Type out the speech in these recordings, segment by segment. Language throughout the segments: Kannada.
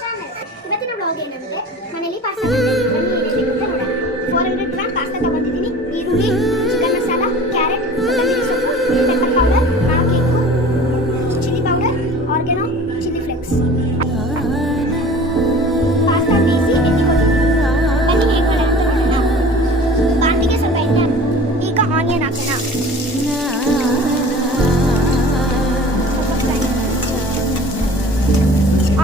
ಚಾನಲ್. ಇವತ್ತಿನ ವ್ಲಾಗ್ ಏನಂದ್ರೆ ಮನೆಯಲ್ಲಿ ಪಾಸ್ತಾ ಮಾಡ್ತಿದ್ದೀನಿ. 400 ಗ್ರಾಮ್ ಪಾಸ್ತಾ ತಗೊಂಡಿದ್ದೀನಿ. ಈರುಳ್ಳಿ, ಚಿಕನ್ ಮಸಾಲ, ಕ್ಯಾರೆಟ್, ಕೊತ್ತಂಬರಿ ಸೊಪ್ಪು, ಪೆಪ್ಪರ್ ಪೌಡರ್, ಹಾಕ್ಲಿಕ್ಕು chilli powder, oregano, chilli flakes. Pasta ಬೇಯಿಸಿ ಎಣ್ಣೆ ಕೊಟ್ಟಿದ್ದೀನಿ. ಬನ್ನಿ ಹೇಗೆ ಮಾಡೋದು ನೋಡೋಣ. ಬಾಂಡಿಗೆ ಸ್ವಲ್ಪ ಎಣ್ಣೆ. ಈಗ ಆನಿಯನ್ ಹಾಕೋಣ.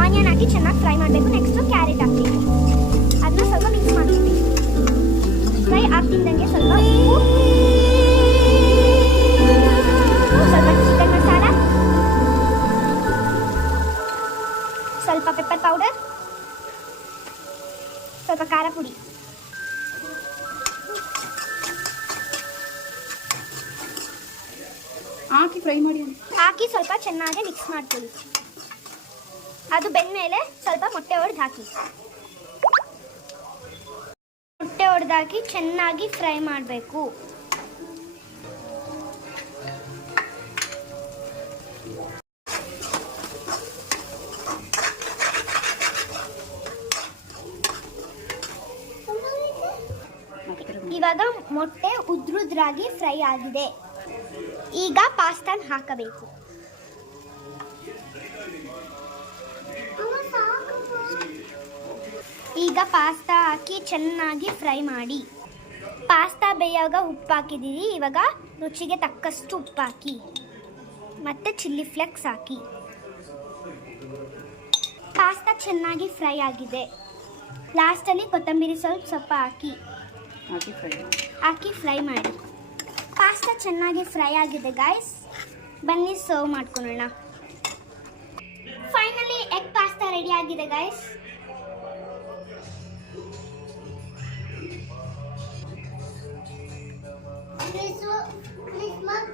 ಆನಿಯನ್ ಹಾಕಿ ಚೆನ್ನಾಗಿ ಫ್ರೈ ಮಾಡಬೇಕು. ನೆಕ್ಸ್ಟು ಕ್ಯಾರೆಟ್ ಹಾಕ್ಬೇಕು. ಅದನ್ನ ಸ್ವಲ್ಪ ಮಿಕ್ಸ್ ಮಾಡ್ತೀವಿ. ಫ್ರೈ ಆಗ್ತಿದ್ದಂಗೆ ಸ್ವಲ್ಪ ಉಪ್ಪು, ಸ್ವಲ್ಪ ಚಿಕನ್ ಮಸಾಲ, ಸ್ವಲ್ಪ ಪೆಪ್ಪರ್ ಪೌಡರ್, ಸ್ವಲ್ಪ ಖಾರ ಪುಡಿ ಹಾಕಿ ಫ್ರೈ ಮಾಡಿ. ಹಾಕಿ ಸ್ವಲ್ಪ ಚೆನ್ನಾಗಿ ಮಿಕ್ಸ್ ಮಾಡ್ತೀವಿ. ಅದು ಬೆಂದ್ಮೇಲೆ ಸ್ವಲ್ಪ ಮೊಟ್ಟೆ ಹೊಡೆದು ಹಾಕಿ. ಮೊಟ್ಟೆ ಹೊಡೆದಾಕಿ ಚೆನ್ನಾಗಿ ಫ್ರೈ ಮಾಡಬೇಕು. ಇವಾಗ ಮೊಟ್ಟೆ ಉದ್ರುದ್ರಾಗಿ ಫ್ರೈ ಆಗಿದೆ. ಈಗ ಪಾಸ್ತಾನ ಹಾಕಬೇಕು. ಈಗ ಪಾಸ್ತಾ ಹಾಕಿ ಚೆನ್ನಾಗಿ ಫ್ರೈ ಮಾಡಿ. ಪಾಸ್ತಾ ಬೇಯುವಾಗ ಉಪ್ಪು ಹಾಕಿದ್ದೀವಿ. ಇವಾಗ ರುಚಿಗೆ ತಕ್ಕಷ್ಟು ಉಪ್ಪು ಹಾಕಿ ಮತ್ತು ಚಿಲ್ಲಿ ಫ್ಲೇಕ್ಸ್ ಹಾಕಿ. ಪಾಸ್ತಾ ಚೆನ್ನಾಗಿ ಫ್ರೈ ಆಗಿದೆ. ಲಾಸ್ಟಲ್ಲಿ ಕೊತ್ತಂಬರಿ ಸ್ವಲ್ಪ ಹಾಕಿ ಫ್ರೈ ಮಾಡಿ. ಪಾಸ್ತಾ ಚೆನ್ನಾಗಿ ಫ್ರೈ ಆಗಿದೆ ಗಾಯ್ಸ್. ಬನ್ನಿ ಸರ್ವ್ ಮಾಡ್ಕೊಳ್ಳೋಣ. ಫೈನಲಿ ಎಗ್ ಪಾಸ್ತಾ ರೆಡಿ ಆಗಿದೆ ಗಾಯ್ಸ್. Christmas